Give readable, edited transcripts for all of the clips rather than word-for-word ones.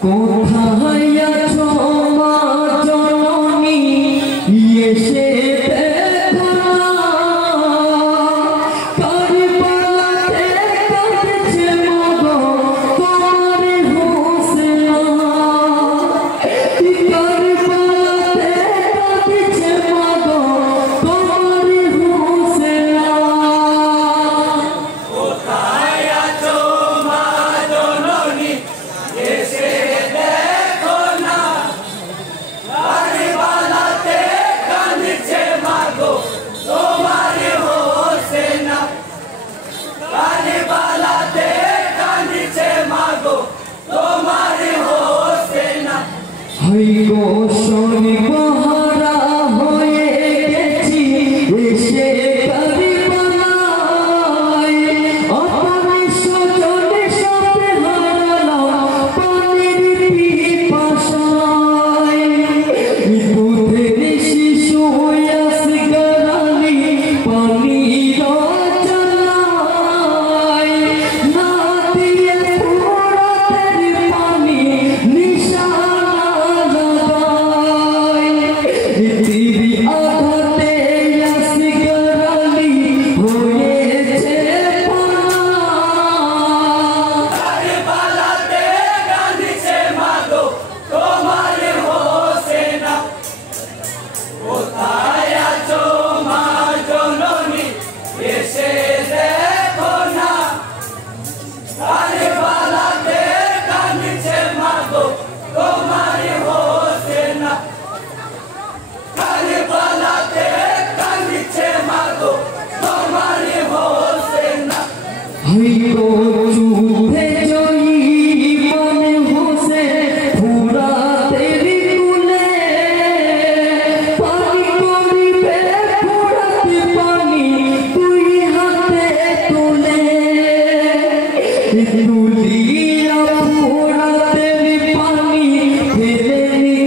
কোথায় আছো মা জননী এসে দেখো না কারবালাতে কাঁদছে মাগো তোমার হোসেনা কারবালাতে কাঁদছে মাগো তোমার হোসেনা কোথায় আছো মা জননী এসে দেখো না কারবালাতে কাঁদছে মাগো তোমার হোসেনা কারবালাতে কাঁদছে মাগো তোমার হোসেনা হাই গো শনি মহারা হয়ে গেছি এসে কারবালায় আপনি স্বজনের সাথে হারালাম পানির পিপাসায় দুধের শিশু আসগরানি পানির চালায় না দিয়ে পুরাতের পানি নিশানা লাগায় তিরি আঘাতে আসগরানি হয়েছে পানা কারবালাতে কাঁদছে মাগো তোমার হোসেনা কোথায় আছো মা জননী এসে দেখো না কারবালাতে কাঁদছে মাগো তোমার হোসেনা কারবালাতে কাঁদছে মাগো তোমার হোসেনা হাই গো যুদ্ধে জয়ী ইমাম হোসেন ফুরাতের কুলে পানি করিবে ফুরাত পানি তুই হাতে তুলে তুলিয়া ফুরাতের পানি ফেলে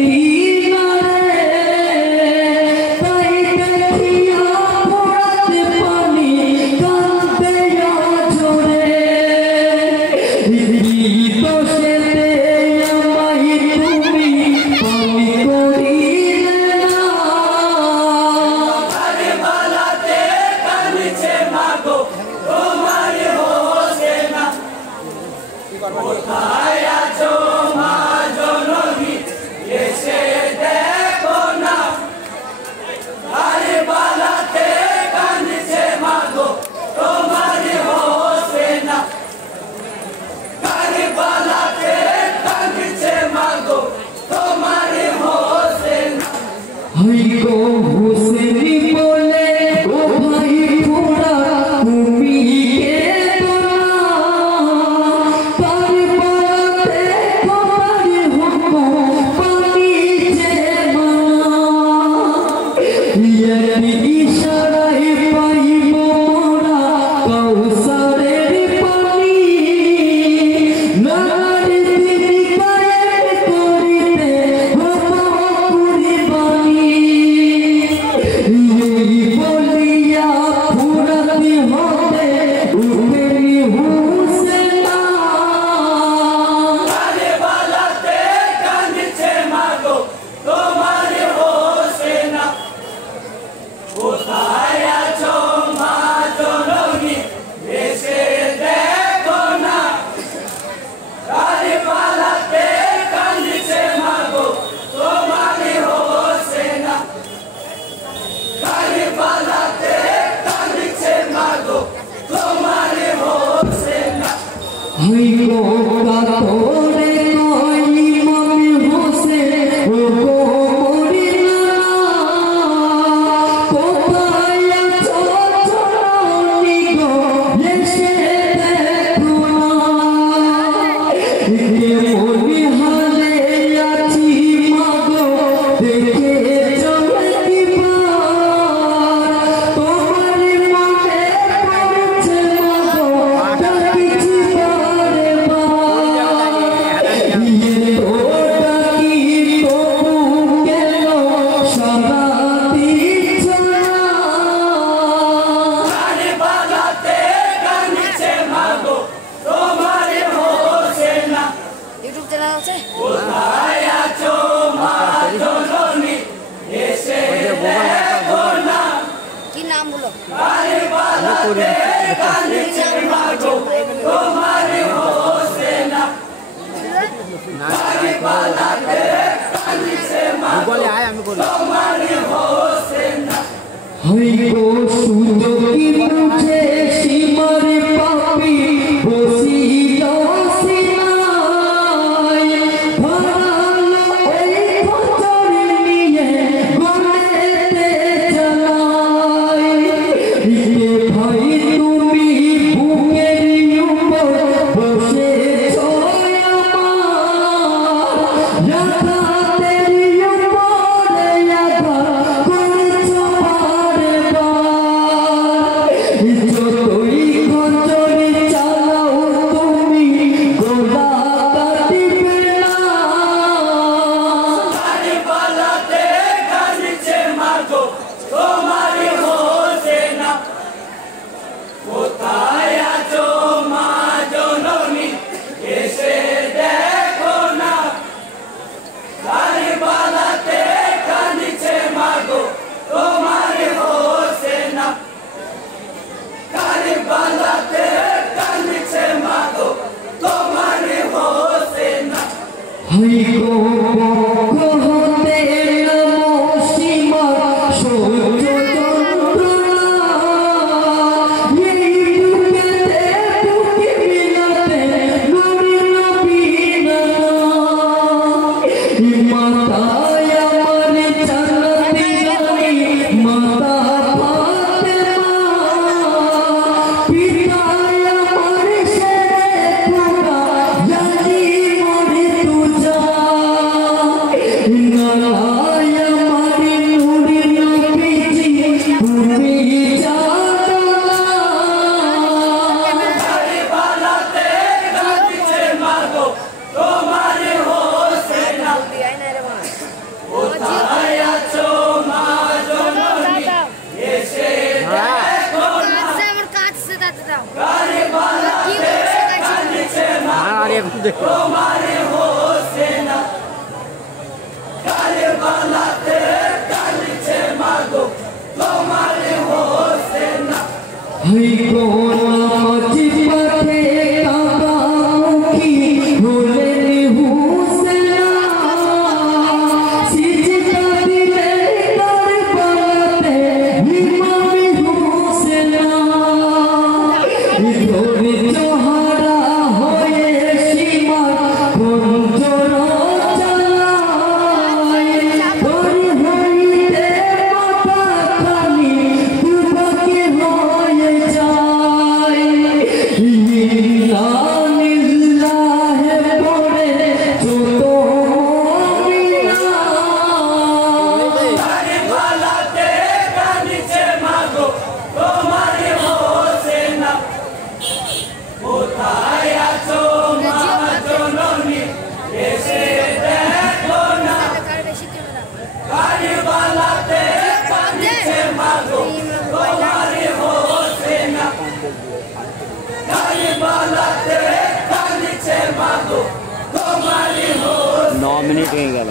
কিনারে তাই দেখিয়া ফুরাত পানি কাঁদে আঝরে দোষেতে আমায় তুমি পানি করিলে না কারবালাতে কাঁদছে মাগো তোমার হোসেনা কোথায় আছো মা জননী এসে দেখো না কারবালাতে কাঁদছে মাগো তোমার হোসেনা কারবালাতে কাঁদছে মাগো তোমার হোসেনা হাই গো হোসেনি বলে ও ভাই ফুরা তুমি কে কারবালাতে তোমার হুকুম পানি যে মানা ইশারায় পাইব মোরা কাউসারের পানি নানার তিনি কায়েম করিতে হবা কুরবানি এই বলিয়া ফুরাতে হবে উঠেনি হোসেনা কারবালাতে কাঁদছে মাগো তোমার হোসেনা কোথায় আছো মা জননী এসে দেখো না কারবালাতে কাঁদছে মাগো তোমার হোসেনা কারবালাতে কাঁদছে মাগো তোমার হোসেনা হাই গো কাতরে কই ইমাম হোসেন ও গো মরিনা কোথায় আছো জননী গো এসে দেখো না মনে হালে আছি মাগো দেখে চলে দিবার তোমার মনে পড়ছে মাগো ডাকিছি বারে বার ডাকি তবু কেন সারা দিচ্ছ না কারবালাতে কাঁদছে মাগো তোমার হোসেনা YouTube চ্যানেল আছে। কাঁদিছে মাগো তোমারই হোসেনা কারবালাতে কাঁদিছে মাগো তোমারই হোসেনা হাই গো সুযোগ কি বুঝে সীমার পাপি বসিল সিনায় ভালো ওই খোঁজর নিয়ে গড়েতে চালায় রে ভাই তুমি বুকের উপর বসেছ আমার রাতের উপরে আঘাত করেছ যতই খঞ্জরে চালাও তুমি গোলা কাটিবে না কারবালাতে কাঁদিছে মাগো তোমারই হোসেনা কোথায় আছো মা জননী এসে দেখো না কারবালাতে কাঁদিছে মাগো তোমারই হোসেনা কারবালাতে কাঁদিছে মাগো তোমারই হোসেনা হাই গো হতে নমো সীমা সহ্য যন্ত্রণা এই বুকেতে বুকে মিলাতে নুরি নবী না মাতায় আমার জান্নাতি রানী মাতা ফাতেমা পিতায় আমার শেরে পুরা জানি মরে তুজা নালায় আমার নুরি নবীজি তুমি জানো কারবালাতে কাঁদিছে মাগো তোমারই হোসেনা কোথায় আছো মা জননী এসে দেখো না কারবালাতে কাঁদিছে মাগো তোমারই হোসেনা কারবালাতে কাঁদিছে মাগো তোমারই হোসেনা হাই গো নামাজি পথে কাবামুখী হলেন হুসেনা সিজদা দিলেন কারবালাতে ইমাম হুসেনা ধৈর্য হারা হয়ে সীমা খঞ্জর চালায় ধরি হইতে মাথা খালি দুর্ভাগ্যে হয়ে যায় ইন্নালিল্লাহি পড়ে যত মুমিনা কারবালাতে কাঁদিছে মাগো তোমারই হোসেনা কোথায় আছো মা জননী এসে দেখো না কারবালাতে কাঁদিছে মাগো তোমারই হোসেনা কারবালাতে কাঁদিছে মাগো তোমারই হোসেনা 9 মিনিট হয়ে গেল।